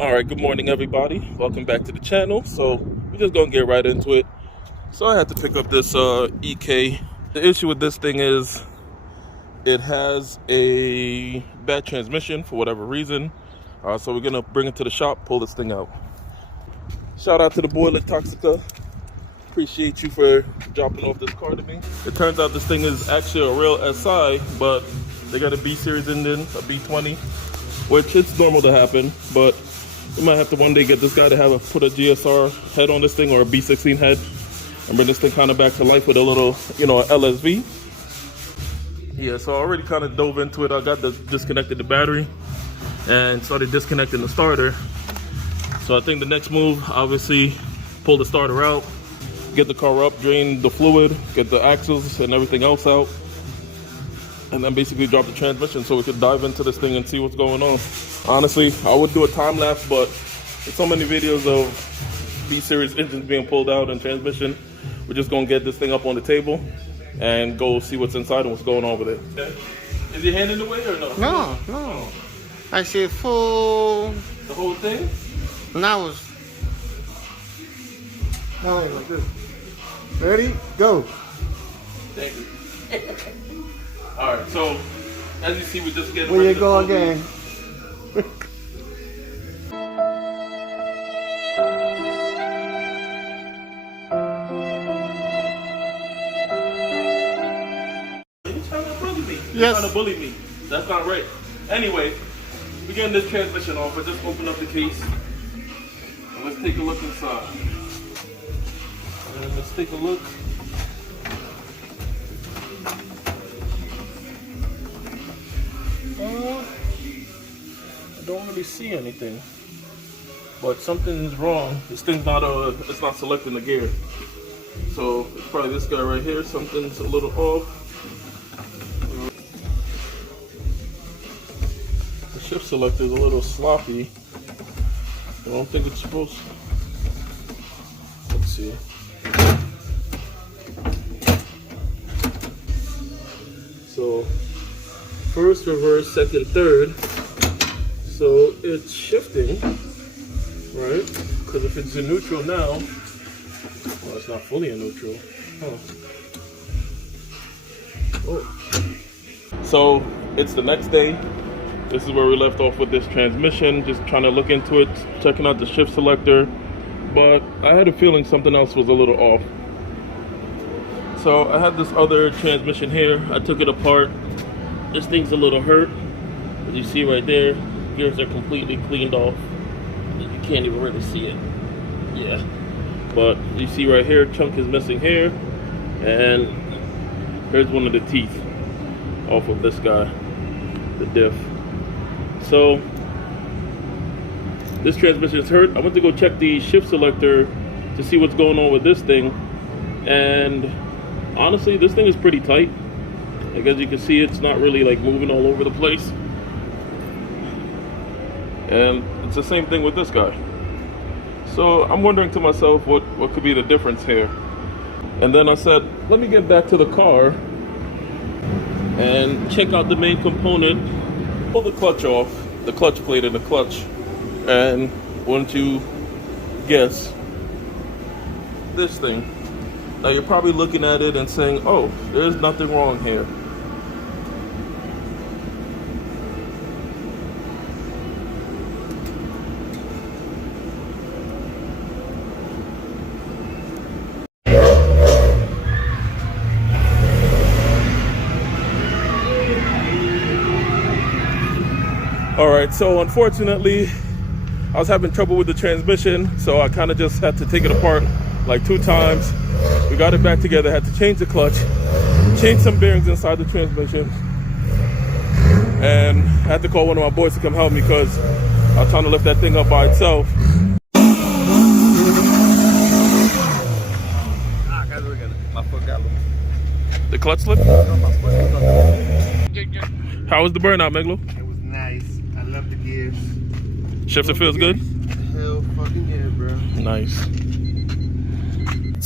All right, good morning, everybody. Welcome back to the channel. So we're just gonna get right into it. So I had to pick up this EK. The issue with this thing is it has a bad transmission for whatever reason. So we're gonna bring it to the shop, pull this thing out. Shout out to the boiler Toxica. Appreciate you for dropping off this car to me. It turns out this thing is actually a real SI, but they got a B series engine, a B20, which it's normal to happen, but we might have to one day get this guy to put a GSR head on this thing, or a B16 head, and bring this thing kind of back to life with a little, LSV. Yeah, so I already kind of dove into it. I disconnected the battery and started disconnecting the starter. So I think the next move, obviously, pull the starter out, get the car up, drain the fluid, get the axles and everything else out, and then basically drop the transmission so we could dive into this thing and see what's going on. Honestly, I would do a time lapse, but there's so many videos of B-series engines being pulled out and transmission. We're just gonna get this thing up on the table and go see what's inside and what's going on with it. Okay. Is your hand in the way or no? No. I see full. The whole thing? Now it's. Now like this. Ready? Go. Thank you. All right, so as you see, we're just getting Where ready you to go pull again? You're trying to bully me. You're Yes. trying to bully me. That's not right. Anyway, we're getting this transmission off. I just opened up the case. And let's take a look inside. And let's take a look. I don't really see anything, but something's wrong. This thing's it's not selecting the gear. So it's probably this guy right here. Something's a little off. The shift selector is a little sloppy. I don't think it's supposed to. Let's see. So first, reverse, second, third. So it's shifting, right? Because if it's in neutral now, well, it's not fully in neutral. Huh. Oh. So it's the next day. This is where we left off with this transmission, just trying to look into it, checking out the shift selector. But I had a feeling something else was a little off. So I had this other transmission here. I took it apart. This thing's a little hurt. As you see right there, gears are completely cleaned off. You can't even really see it. Yeah. But you see right here, chunk is missing here. And here's one of the teeth off of this guy, the diff. So this transmission is hurt. I went to go check the shift selector to see what's going on with this thing. And honestly, this thing is pretty tight. Like, as you can see, it's not really like moving all over the place. And it's the same thing with this guy. So I'm wondering to myself what could be the difference here. And then I said, let me get back to the car and check out the main component. Pull the clutch off, the clutch plate and the clutch. And wouldn't you guess, this thing. Now you're probably looking at it and saying, oh, there's nothing wrong here. All right, so unfortunately, I was having trouble with the transmission, so I kind of just had to take it apart like 2 times. We got it back together, had to change the clutch, change some bearings inside the transmission, and I had to call one of my boys to come help me because I was trying to lift that thing up by itself. The clutch slip? How was the burnout, Meglo? It was nice. I love the gears. Shifter feels good? Hell fucking yeah, bro. Nice.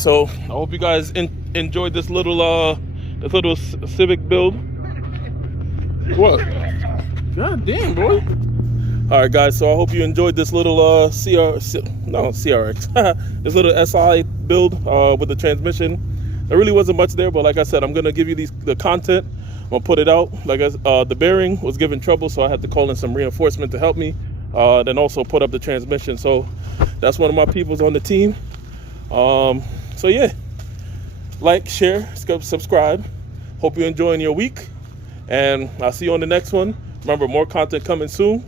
So I hope you guys enjoyed this little Civic build. What? God damn, boy. All right, guys. So I hope you enjoyed this little CRX, this little SI build with the transmission. There really wasn't much there, but like I said, I'm gonna give you the content. I'm gonna put it out. Like the bearing was giving trouble, so I had to call in some reinforcement to help me. Then also put up the transmission. So that's one of my people's on the team. So yeah, like, share, subscribe. Hope you're enjoying your week, and I'll see you on the next one. Remember, more content coming soon.